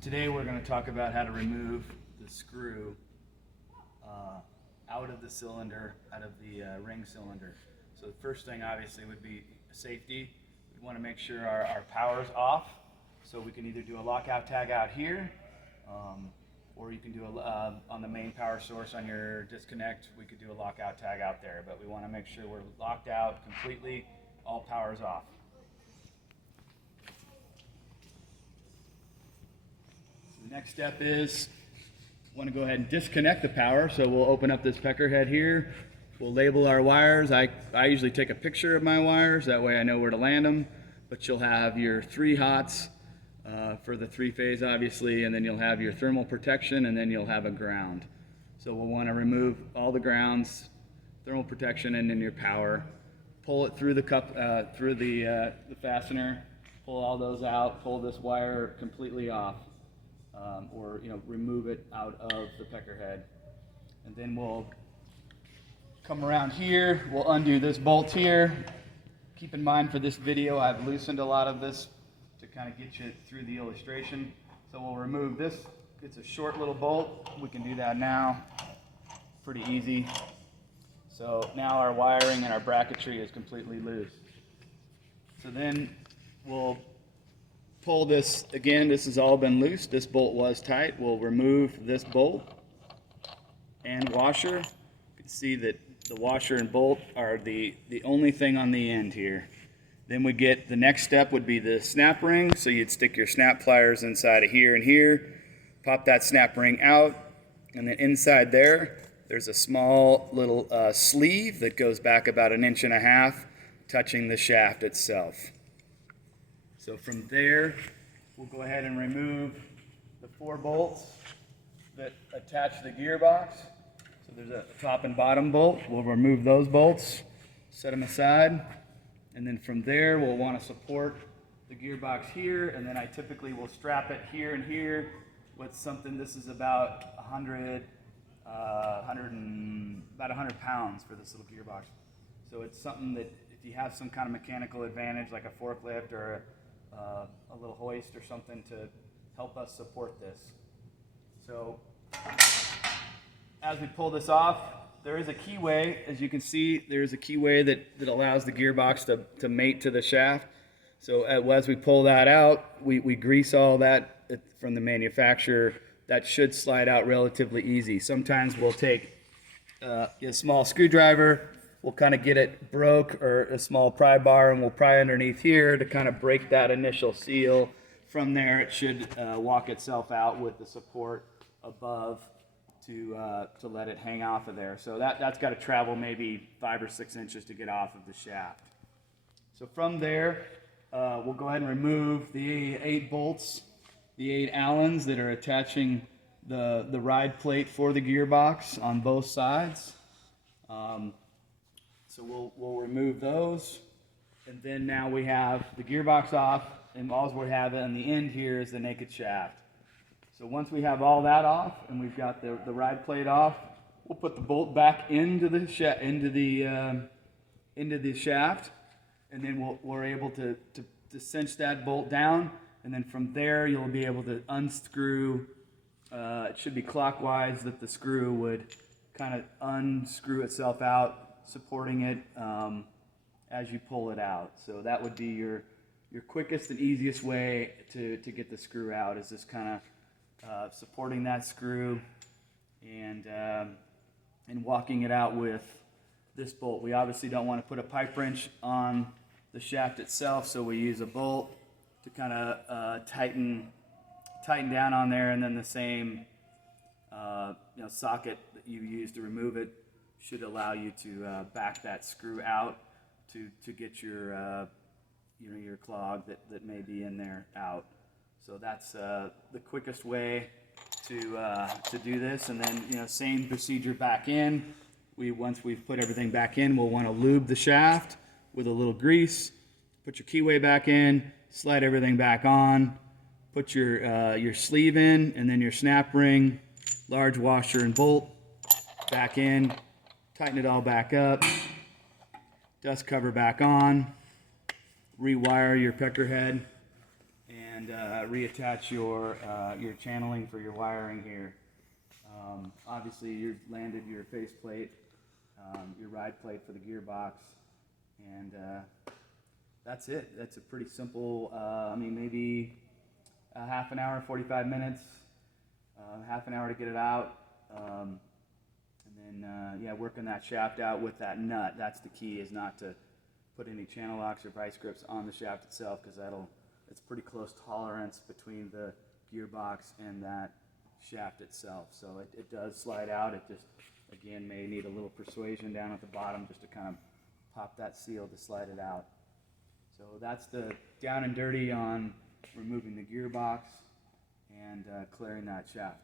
Today we're going to talk about how to remove the screw out of the cylinder, out of the ring cylinder. So the first thing obviously would be safety. We want to make sure our power's off. So we can either do a lockout tag out here, or you can do on the main power source on your disconnect, we could do a lockout tag out there. But we want to make sure we're locked out completely, all power's off. The next step is want to go ahead and disconnect the power. So we'll open up this pecker head here. We'll label our wires. I usually take a picture of my wires. That way I know where to land them. But you'll have your 3 hots for the 3-phase, obviously, and then you'll have your thermal protection, and then you'll have a ground. So we'll want to remove all the grounds, thermal protection, and then your power. Pull it through the cup, through the fastener. Pull all those out. Pull this wire completely off. Or remove it out of the pecker head, and then we'll come around here. We'll undo this bolt here. Keep in mind for this video I've loosened a lot of this to kind of get you through the illustration. So we'll remove this. It's a short little bolt. We can do that now. Pretty easy. So now our wiring and our bracketry is completely loose. So then we'll pull this again. This has all been loose. This bolt was tight. We'll remove this bolt and washer. You can see that the washer and bolt are the only thing on the end here. Then we get the next step would be the snap ring. So you'd stick your snap pliers inside of here and here, pop that snap ring out, and then inside there's a small little sleeve that goes back about 1.5 inches, touching the shaft itself. So from there, we'll go ahead and remove the 4 bolts that attach the gearbox. So there's a top and bottom bolt. We'll remove those bolts, set them aside, and then from there we'll want to support the gearbox here, and then I typically will strap it here and here with something. This is about 100 pounds for this little gearbox. So it's something that if you have some kind of mechanical advantage like a forklift or a little hoist or something to help us support this. So as we pull this off, there is a keyway. As you can see, there's a keyway that allows the gearbox to mate to the shaft. So as we pull that out, we grease all that from the manufacturer. That should slide out relatively easy. Sometimes we'll take a small screwdriver, we'll kind of get it broke, or a small pry bar, and we'll pry underneath here to kind of break that initial seal. From there, it should walk itself out with the support above to let it hang off of there. So that's got to travel maybe 5 or 6 inches to get off of the shaft. So from there, we'll go ahead and remove the 8 bolts, the 8 Allens that are attaching the ride plate for the gearbox on both sides. So we'll remove those, and then now we have the gearbox off, and all we have on the end here is the naked shaft. So once we have all that off and we've got the ride plate off, we'll put the bolt back into the shaft, and then we're able to cinch that bolt down, and then from there you'll be able to unscrew. It should be clockwise that the screw would kind of unscrew itself out, supporting it as you pull it out. So that would be your quickest and easiest way to get the screw out, is just kind of supporting that screw and walking it out with this bolt. We obviously don't want to put a pipe wrench on the shaft itself, so we use a bolt to kind of tighten down on there, and then the same socket that you use to remove it should allow you to back that screw out to get your your clog that may be in there out. So that's the quickest way to do this. And then same procedure back in. Once we've put everything back in, we'll want to lube the shaft with a little grease. Put your keyway back in, slide everything back on, put your sleeve in, and then your snap ring, large washer and bolt back in. Tighten it all back up, dust cover back on, rewire your pecker head, and and reattach your channeling for your wiring here. Obviously, you've landed your faceplate, your ride plate for the gearbox, and that's it. That's a pretty simple, I mean, maybe a half an hour, 45 minutes, half an hour to get it out. And then, yeah, working that shaft out with that nut. That's the key, is not to put any channel locks or vice grips on the shaft itself, because it's pretty close tolerance between the gearbox and that shaft itself. So it does slide out. It just, again, may need a little persuasion down at the bottom just to kind of pop that seal to slide it out. So that's the down and dirty on removing the gearbox and clearing that shaft.